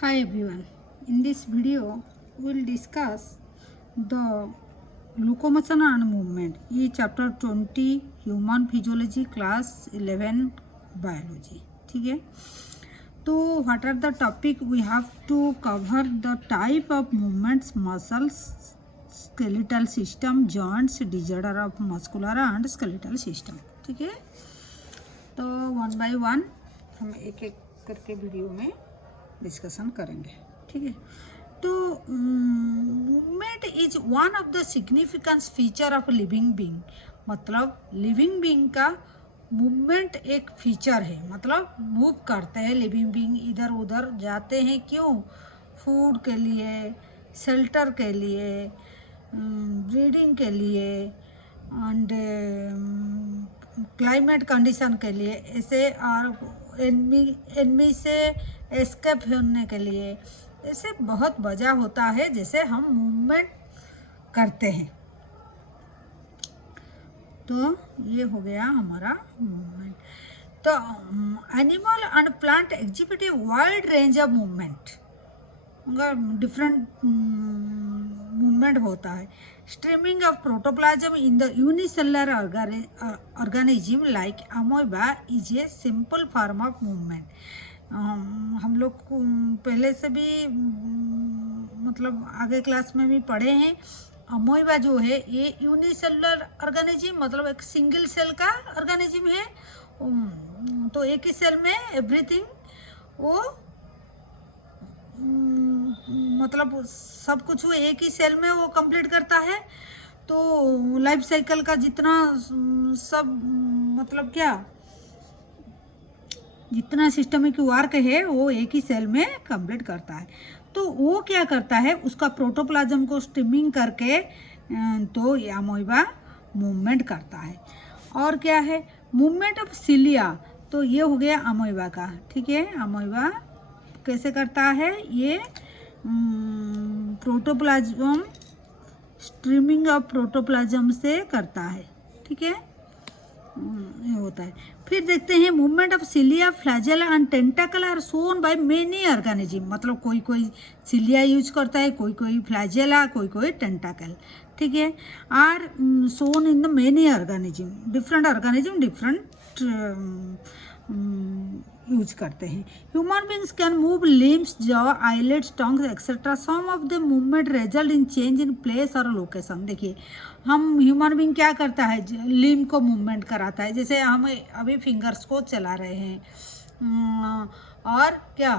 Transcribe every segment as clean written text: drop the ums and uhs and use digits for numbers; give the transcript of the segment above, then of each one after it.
Hi everyone. In this video, we will discuss the locomotion and movement. ये chapter 20 human physiology class 11 biology. ठीक है. तो what are the topic we have to cover the type of movements, muscles, skeletal system, joints, disorder of muscular and skeletal system. ठीक है. तो one by one हम एक एक करके वीडियो में डिस्कशन करेंगे. ठीक है. तो movement is one of the significance feature of living being. मतलब लिविंग बीइंग का मूवमेंट एक फीचर है. मतलब मूव करते हैं लिविंग बीइंग, इधर उधर जाते हैं. क्यों? फूड के लिए, शेल्टर के लिए, ब्रीडिंग के लिए एंड क्लाइमेट कंडीशन के लिए, ऐसे और एनमी से एस्केप होने के लिए. ऐसे बहुत वजह होता है जैसे हम मूवमेंट करते हैं. तो ये हो गया हमारा मूवमेंट. तो animal and plant exhibit a wide range of movement. उनका डिफरेंट मूवमेंट होता है. Streaming of protoplasm in the unicellular organism like amoeba is a simple form of movement. हम लोग पहले से भी मतलब आगे क्लास में भी पढ़े हैं. अमोइबा जो है ये यूनिसेलुलर ऑर्गेनिज्म, मतलब एक सिंगल सेल का ऑर्गेनिज्म है. तो एक ही सेल में एवरीथिंग वो मतलब सब कुछ वो एक ही सेल में वो कंप्लीट करता है. तो लाइफ साइकिल का जितना सब मतलब क्या जितना सिस्टमिक वर्क है वो एक ही सेल में कंप्लीट करता है. तो वो क्या करता है, उसका प्रोटोप्लाज्म को स्ट्रीमिंग करके तो ये अमोइबा मूवमेंट करता है. और क्या है मूवमेंट ऑफ सिलिया. तो ये हो गया अमोइबा का. ठीक है. अमोइबा कैसे करता है, ये प्रोटोप्लाज्म स्ट्रीमिंग ऑफ प्रोटोप्लाज्म से करता है. ठीक है. ये होता है. फिर देखते हैं movement of cilia, flagella and tentacle are shown by many organism. मतलब कोई कोई सिलिया यूज करता है, कोई कोई फ्लैजेला, कोई कोई टेंटाकल. ठीक है. Are shown in the many organism. Different organism different use करते हैं. Human beings can move limbs, jaw, eyelets, tongues etcetera. Some of the movement result in change in place और लोकेशन. देखिए हम human being क्या करता है, लिम को movement कराता है. जैसे हम अभी फिंगर्स को चला रहे हैं और क्या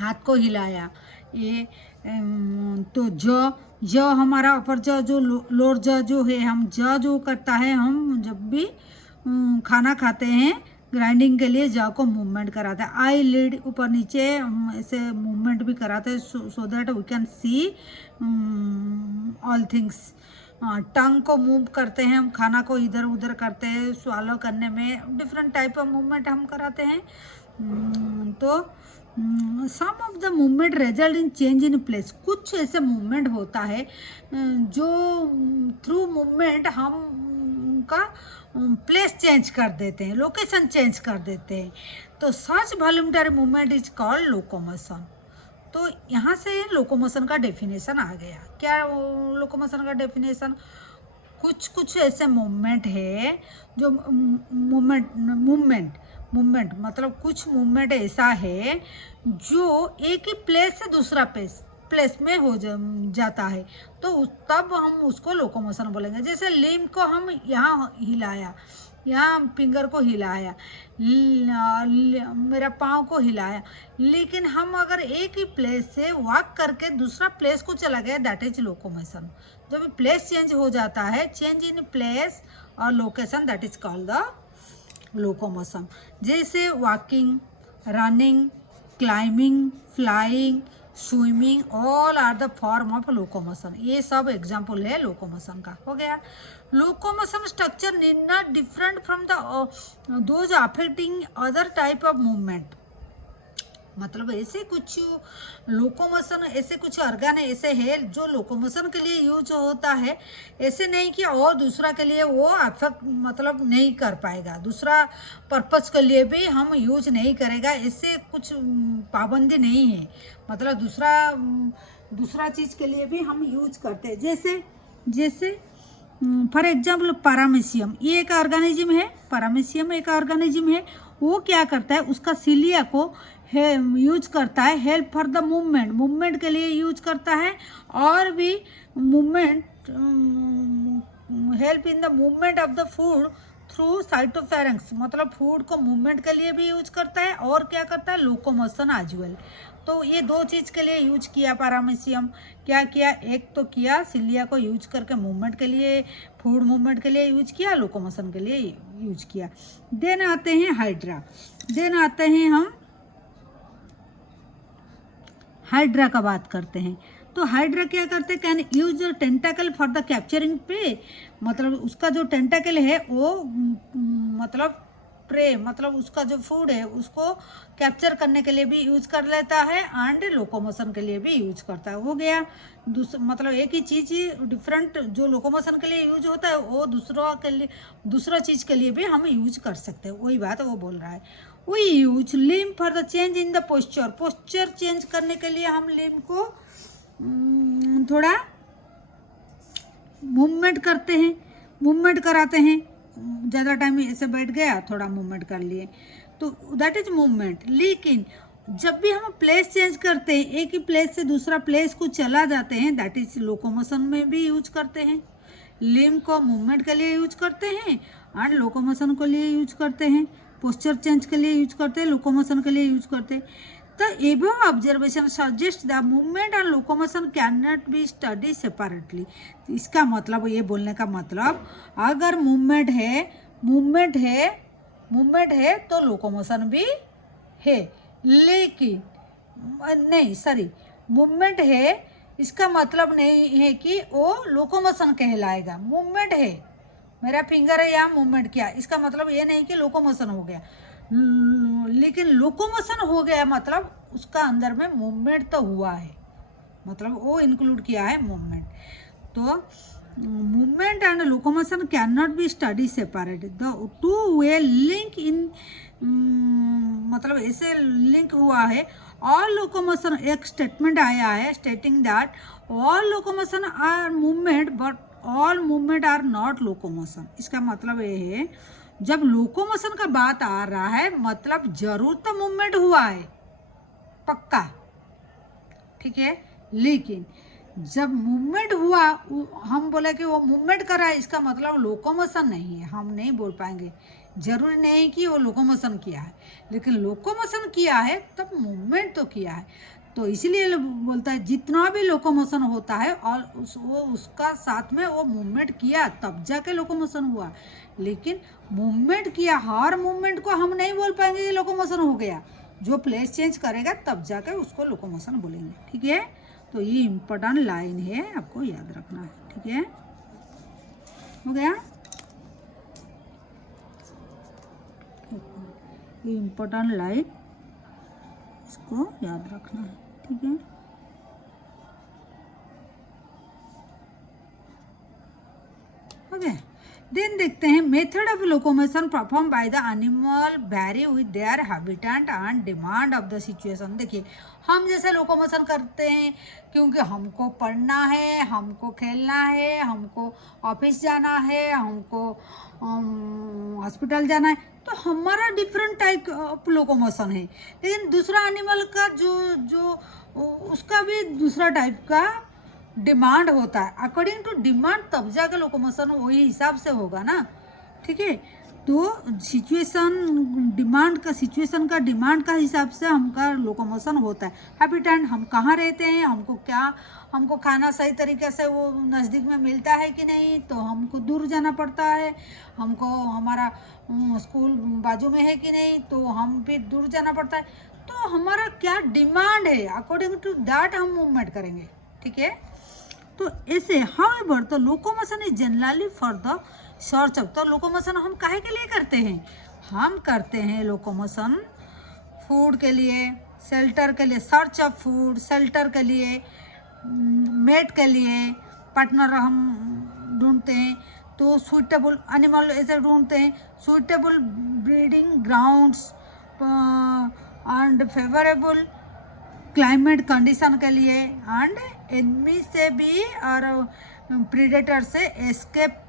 हाथ को हिलाया. ये तो जो हमारा अपर जो लोअर जो है, हम जो करता है, हम जब भी खाना खाते हैं ग्राइंडिंग के लिए जॉ को मूवमेंट कराता है. आई लीड ऊपर नीचे ऐसे मूवमेंट भी कराते हैं so that we can see all things. Tongue को मूव करते हैं, हम खाना को इधर उधर करते हैं. स्वालो करने में डिफरेंट टाइप ऑफ मूवमेंट हम कराते हैं. तो some of the movement result in change in place. कुछ ऐसे मूवमेंट होता है जो थ्रू मूवमेंट हम का प्लेस चेंज कर देते हैं, लोकेशन चेंज कर देते हैं. तो सच वॉल्यूमटरी मूवमेंट इज कॉल्ड लोकोमोशन. तो यहाँ से लोकोमोशन का डेफिनेशन आ गया. क्या लोकोमोशन का डेफिनेशन? कुछ ऐसे मूवमेंट है जो मूवमेंट मतलब कुछ मूवमेंट ऐसा है जो एक ही प्लेस से दूसरा प्लेस में हो जाता है. तो तब हम उसको लोकोमोशन बोलेंगे. जैसे लिम को हम यहाँ हिलाया, यहाँ फिंगर को हिलाया, मेरा पाँव को हिलाया, लेकिन हम अगर एक ही प्लेस से वॉक करके दूसरा प्लेस को चला गया, दैट इज लोकोमोशन. जब प्लेस चेंज हो जाता है, चेंज इन प्लेस और location, that is called the locomotion. जैसे walking, running, climbing, flying, swimming, all are the form of locomotion. ये सब एग्जाम्पल है लोकोमोशन का. हो गया. Locomotion structure need not different from the those affecting other type of movement. मतलब ऐसे कुछ लोकोमोशन, ऐसे कुछ ऑर्गन ऐसे है जो लोकोमोशन के लिए यूज होता है। ऐसे नहीं कि और दूसरा के लिए वो अफेक्ट मतलब नहीं कर पाएगा, दूसरा पर्पस के लिए भी हम यूज नहीं करेगा, ऐसे कुछ पाबंदी नहीं है। मतलब दूसरा चीज़ के लिए भी हम यूज करते हैं। जैसे जैसे फॉर एग्जाम्पल पैरामीशियम, ये एक ऑर्गेनिज्म है, पैरामीशियम एक ऑर्गेनिज्म है। वो क्या करता है, उसका सीलिया को यूज करता है हेल्प फॉर द मूवमेंट के लिए यूज करता है, और भी movement help in the movement of the food through cytopharynx, मतलब फूड को मूवमेंट के लिए भी यूज करता है, और क्या करता है लोकोमोशन एज वेल। तो ये दो चीज़ के लिए यूज किया पैरामीशियम। क्या किया, एक तो किया सिलिया को यूज करके मूवमेंट के लिए, फूड मूवमेंट के लिए यूज किया, लोकोमोशन के लिए यूज किया। देन आते हैं हाइड्रा, देन आते हैं हम हाइड्रा का बात करते हैं। तो हाइड्रा क्या करते हैं, can use tentacle for the capturing prey, मतलब उसका जो टेंटाकल है वो मतलब प्रे, मतलब उसका जो फूड है उसको कैप्चर करने के लिए भी यूज कर लेता है, एंड लोकोमोशन के लिए भी यूज करता है। हो गया मतलब एक ही चीज़ डिफरेंट, जो लोकोमोशन के लिए यूज होता है वो दूसरा चीज़ के लिए भी हम यूज कर सकते हैं। वही बात वो बोल रहा है। We use limb for the change in the posture change करने के लिए हम लिम्ब को थोड़ा मूवमेंट करते हैं, मूवमेंट कराते हैं। ज़्यादा टाइम ऐसे बैठ गया, थोड़ा मूवमेंट कर लिए, तो दैट इज मूवमेंट। लेकिन जब भी हम प्लेस चेंज करते हैं, एक ही प्लेस से दूसरा प्लेस को चला जाते हैं, दैट इज लोकोमोशन में भी यूज करते हैं। लिम्ब को मूवमेंट के लिए यूज करते हैं, एंड लोकोमोशन के लिए यूज करते हैं, पोस्चर चेंज के लिए यूज करते हैं, लोकोमोशन के लिए यूज करते हैं। The above observation suggests the movement and locomotion cannot be studied separately। इसका मतलब, ये बोलने का मतलब, अगर मूवमेंट है तो लोकोमोशन भी है, लेकिन नहीं सॉरी, मूवमेंट है इसका मतलब नहीं है कि वो लोकोमोशन कहलाएगा। मूवमेंट है, मेरा फिंगर है यहाँ मूवमेंट किया, इसका मतलब ये नहीं कि लोकोमोशन हो गया। लेकिन लोकोमोशन हो गया मतलब उसका अंदर में मूवमेंट तो हुआ है, मतलब वो इंक्लूड किया है मूवमेंट। तो movement and locomotion can not be study separate, the two way link in, मतलब ऐसे लिंक हुआ है। ऑल लोकोमोशन, एक स्टेटमेंट आया है stating that all locomotion are movement but all movement are not locomotion. इसका मतलब ये है, जब लोकोमोशन का बात आ रहा है मतलब जरूर तो मूवमेंट हुआ है, पक्का, ठीक है। लेकिन जब मूवमेंट हुआ, हम बोले कि वो मूवमेंट कर रहा है, इसका मतलब लोकोमोशन नहीं है, हम नहीं बोल पाएंगे। जरूरी नहीं कि वो लोकोमोशन किया है, लेकिन लोकोमोशन किया है तब मूवमेंट तो किया है। तो इसीलिए बोलता है जितना भी लोकोमोशन होता है और उसका साथ में वो मूवमेंट किया तब जाके लोकोमोशन हुआ। लेकिन मूवमेंट किया, हर मूवमेंट को हम नहीं बोल पाएंगे कि लोकोमोशन हो गया। जो प्लेस चेंज करेगा तब जाकर उसको लोकोमोशन बोलेंगे, ठीक है। तो ये इम्पोर्टेंट लाइन है, आपको याद रखना है, ठीक है। हो गया, ये इम्पोर्टेंट लाइन, इसको याद रखना है, ठीक है। हो गया। देन देखते हैं method of locomotion perform by the animal vary with their habitat and demand of the situation. देखिए, हम जैसे लोकोमोशन करते हैं क्योंकि हमको पढ़ना है, हमको खेलना है, हमको ऑफिस जाना है, हमको हॉस्पिटल जाना है, तो हमारा डिफरेंट टाइप ऑफ लोकोमोशन है। लेकिन दूसरा एनिमल का जो उसका भी दूसरा टाइप का डिमांड होता है। अकॉर्डिंग टू डिमांड तब जाकर लोकोमोशन वही हिसाब से होगा ना, ठीक है। तो सिचुएशन का डिमांड का हिसाब से हमका लोकोमोशन होता है। हैबिटेट, हम कहाँ रहते हैं, हमको खाना सही तरीके से वो नज़दीक में मिलता है कि नहीं, तो हमको दूर जाना पड़ता है। हमको हमारा स्कूल बाजू में है कि नहीं, तो हम भी दूर जाना पड़ता है। तो हमारा क्या डिमांड है, अकॉर्डिंग टू दैट हम मूवमेंट करेंगे, ठीक है। तो ऐसे हाउएवर तो locomotion is generally for the search of. तो लोकोमोशन हम काहे के लिए करते हैं, हम करते हैं लोकोमोशन फूड के लिए, शेल्टर के लिए, सर्च ऑफ फूड, शेल्टर के लिए, मेट के लिए पार्टनर हम ढूंढते हैं, तो सुइटेबल एनिमल ऐसे ढूंढते हैं, suitable breeding grounds and favourable climate condition के लिए, एंड एनिमी से भी और प्रीडेटर से एस्केप,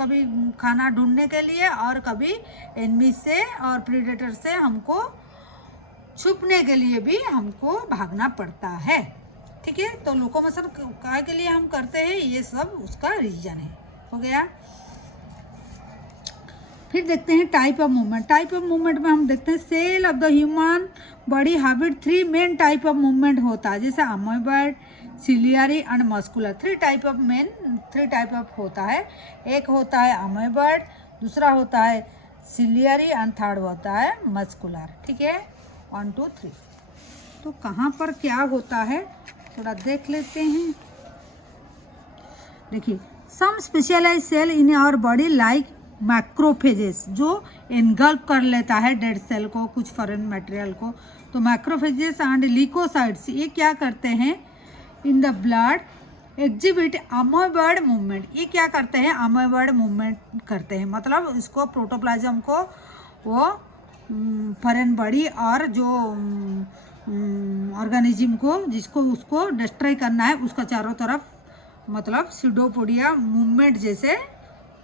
कभी खाना ढूंढने के लिए और कभी एनिमी से और प्रीडेटर से हमको छुपने के लिए भी हमको भागना पड़ता है। ठीक है, तो लोकोमोशन काय के लिए हम करते हैं, ये सब उसका रीजन है। हो गया। फिर देखते हैं type of movement. Type of movement में हम देखते हैं cell of the human body habit 3 main type of movement होता है, जैसे amoeboid, ciliary and muscular. 3 type of होता है। एक होता है अमोइबॉइड, दूसरा होता है सिलियरी एंड थर्ड होता है मस्कुलर। ठीक है, 1 2 3। तो कहाँ पर क्या होता है थोड़ा देख लेते हैं। देखिए, some specialize cell in our body like macrophages, जो एनगल्फ कर लेता है डेड सेल को, कुछ फॉरेन मटेरियल को। तो मैक्रोफेजेस एंड ल्यूकोसाइट्स ये क्या करते हैं, in the blood exhibit amoeboid movement. ये क्या करते हैं, अमोइबॉइड मूवमेंट करते हैं, मतलब इसको प्रोटोप्लाज्म को वो फॉरेन बॉडी और जो ऑर्गेनिज्म को जिसको उसको डिस्ट्रॉय करना है उसका चारों तरफ मतलब सीडोपोडिया मूवमेंट जैसे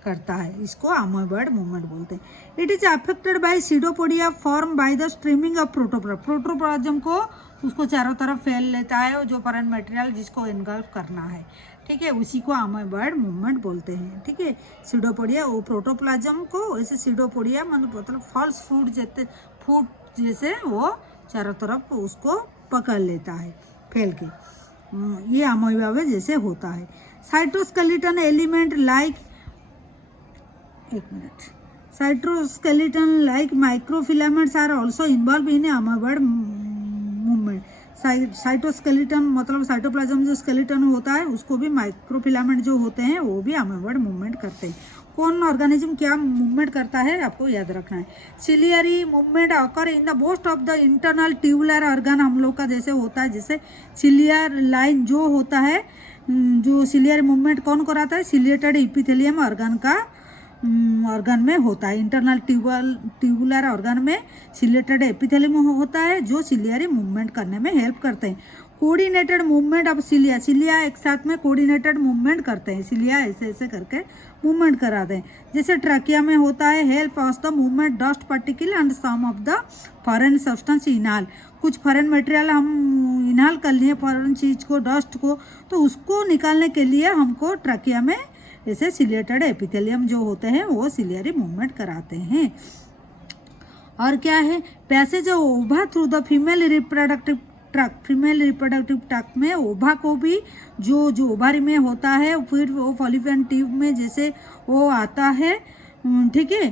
करता है, इसको अमोइबॉइड मूवमेंट बोलते हैं। It is affected by pseudopodia form by the streaming of protoplasm को उसको चारों तरफ फैल लेता है जो फॉरेन मटेरियल जिसको एनगल्फ करना है। ठीक है, उसी को अमोइबॉइड मूवमेंट बोलते हैं। ठीक है, सीडोपोडिया वो प्रोटोप्लाज्म को ऐसे सीडोपोडिया मतलब फॉल्स फूड जैसे वो चारों तरफ उसको पकड़ लेता है फैल के, ये अमोइबा जैसे होता है। Cytoskeleton element like cytoskeleton like microfilaments are also involve in amoeboid movement. Cytoskeleton मतलब साइटोप्लाज्म जो स्केलेटन होता है उसको भी माइक्रोफिलामेंट जो होते हैं वो भी अमोइबॉइड मूवमेंट करते हैं। कौन ऑर्गेनिज्म क्या मूवमेंट करता है आपको याद रखना है। Ciliary movement occur in the most of the internal tubular organ हम लोग का जैसे होता है, जैसे सिलियर लाइन जो होता है, जो सिलियर मूवमेंट कौन कराता है, सिलिएटेड इपिथेलियम ऑर्गन का ऑर्गन में होता है। इंटरनल ट्यूबुलर ऑर्गन में सिलिएटेड एपिथेलियम होता है जो सिलियरी मूवमेंट करने में हेल्प करते हैं। कोऑर्डिनेटेड मूवमेंट ऑफ सिलिया एक साथ में कोऑर्डिनेटेड मूवमेंट करते हैं, सिलिया ऐसे ऐसे करके मूवमेंट कराते हैं। जैसे ट्रकिया में होता है help of the movement dust particle and some of the foreign substance inhale. कुछ फॉरेन मटेरियल हम इनहाल कर लिए फॉरेन चीज को, डस्ट को, तो उसको निकालने के लिए हमको ट्रकिया में ऐसे सिलिएटेड एपिथेलियम जो होते हैं वो सिलियरी मूवमेंट कराते हैं। और क्या है, पैसेज ओवा through the female reproductive tract में ओवा को भी जो ओवारी में होता है फिर वो फॉलिपियन ट्यूब में जैसे वो आता है। ठीक है,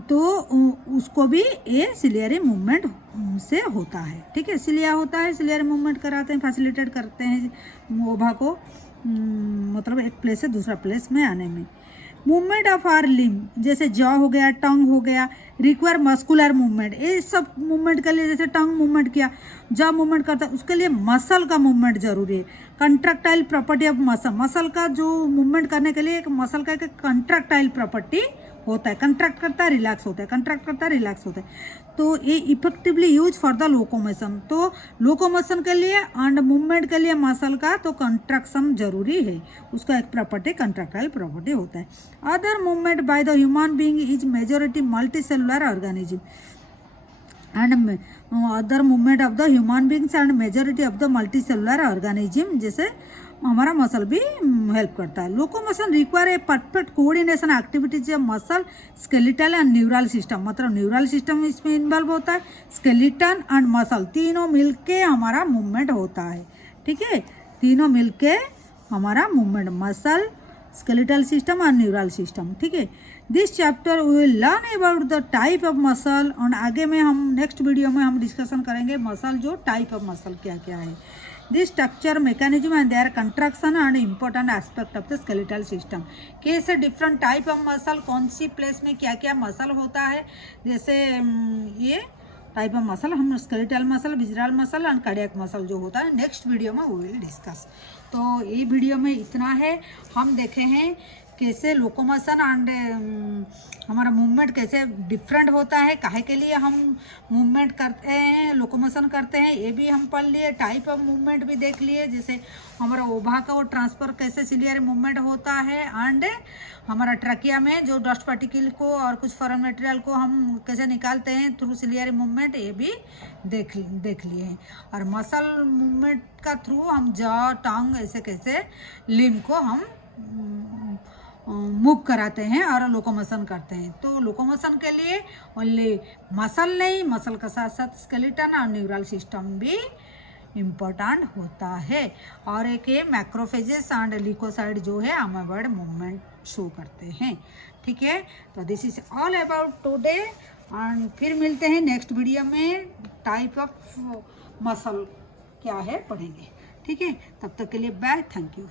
तो उसको भी ये सिलियरी मूवमेंट से होता है। ठीक है, सिलिया होता है, सिलियरी मूवमेंट कराते हैं, फैसिलिटेट करते हैं ओवा को, मतलब एक प्लेस से दूसरा प्लेस में आने में। मूवमेंट ऑफ आर लिम जैसे जॉ हो गया, टंग हो गया, रिक्वायर मस्कुलर मूवमेंट। ये सब मूवमेंट के लिए जैसे टंग मूवमेंट किया, जॉ मूवमेंट करता है, उसके लिए मसल का मूवमेंट जरूरी है। कंट्रैक्टाइल प्रॉपर्टी ऑफ मसल का जो मूवमेंट करने के लिए एक मसल का एक कंट्रैक्टाइल प्रॉपर्टी होता है, कंट्रैक्ट करता है रिलैक्स होता है, कंट्रैक्ट करता है रिलैक्स होता है। तो ये effectively use for the locomotion. तो लोकोमोशन के लिए एंड मूवमेंट के लिए मसल का तो कंट्रैक्शन जरूरी है, उसका एक प्रॉपर्टी कंट्रैक्टाइल प्रॉपर्टी होता है। Other movement by the human being is majority multi cellular organism and other movement of the human beings and majority of the multi cellular organism जैसे हमारा मसल भी हेल्प करता है। Locomotion require a perfect coordination activities of muscle, skeletal and neural system, मतलब neural system इसमें involve होता है, skeleton and muscle तीनों मिलके हमारा मूवमेंट होता है। ठीक है, तीनों मिलके हमारा मूवमेंट, मसल, स्केलेटल सिस्टम और न्यूरल सिस्टम। ठीक है, this chapter we will learn about the type of muscle और आगे में हम नेक्स्ट वीडियो में हम डिस्कशन करेंगे मसल जो टाइप ऑफ मसल क्या क्या है, this structure mechanism and their contraction and important aspect of the skeletal system. कैसे डिफरेंट टाइप ऑफ मसल, कौन सी प्लेस में क्या क्या मसल होता है, जैसे ये टाइप ऑफ मसल, हम skeletal muscle, visceral muscle and cardiac muscle जो होता है नेक्स्ट वीडियो में वो विल डिस्कस। तो ये वीडियो में इतना है। हम देखे हैं कैसे लोकोमोशन एंड हमारा मूवमेंट कैसे डिफरेंट होता है, काहे के लिए हम मूवमेंट करते हैं, लोकोमोशन करते हैं, ये भी हम पढ़ लिए। टाइप ऑफ मूवमेंट भी देख लिए, जैसे हमारा ओभा का वो ट्रांसफ़र कैसे सिलियरी मूवमेंट होता है, एंड हमारा ट्रकिया में जो डस्ट पार्टिकल को और कुछ फॉरेन मटेरियल को हम कैसे निकालते हैं थ्रू सिलियरी मूवमेंट, ये भी देख लिए हैं। और मसल मूवमेंट का थ्रू हम जॉ, टंग, ऐसे कैसे लिम्ब को हम मूव कराते हैं और लोकोमोशन करते हैं। तो लोकोमोशन के लिए ओनली मसल नहीं, मसल के साथ साथ स्केलेटन और न्यूरल सिस्टम भी इम्पोर्टेंट होता है। और एक ये मैक्रोफेजेस एंड ल्यूकोसाइड जो है अमेबॉइड मूवमेंट शो करते हैं। ठीक है, तो this is all about today and फिर मिलते हैं नेक्स्ट वीडियो में। टाइप ऑफ मसल क्या है पढ़ेंगे। ठीक है, तब तक के लिए बाय, थैंक यू।